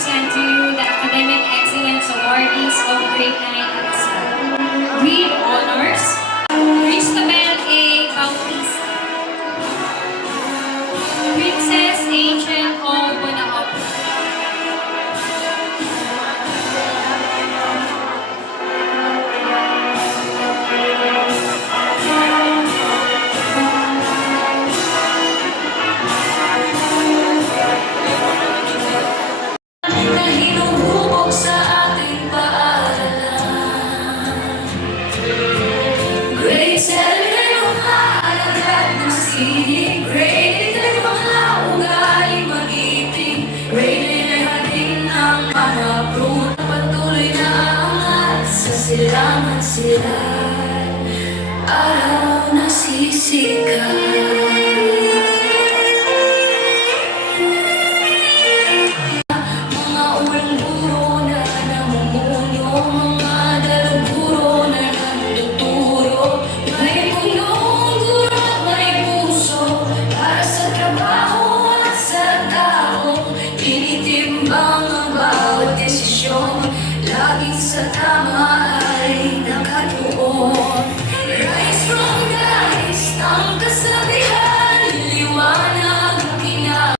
present to you the Academic Excellence Awardees of Grade 9 at Excel. With honors, Christabel A. Bautista, Princess Angel O. Bonaopo, na hinuhubog sa ating paaralan. Grade 7 na yung halagat ng sining. Grade 8 na yung mga ugaling mag-ibig. Grade 9 ay hating ng mga pruta. Patuloy na angat sa silangan sila. Araw na sisikat. Laging sa tama